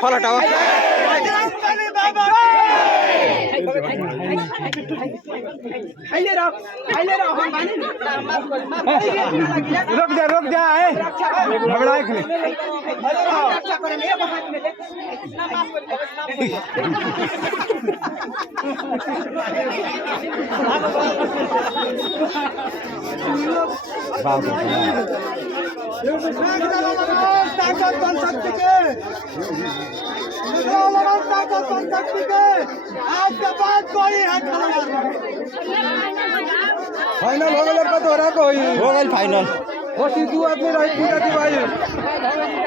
फल हटाओ रुक जा झगड़ा ताकत बन सकती है ताकत बन सकती है आज के बाद कोई है फाइनल हो गया तो हो गई फाइनल वो 2 आदमी रही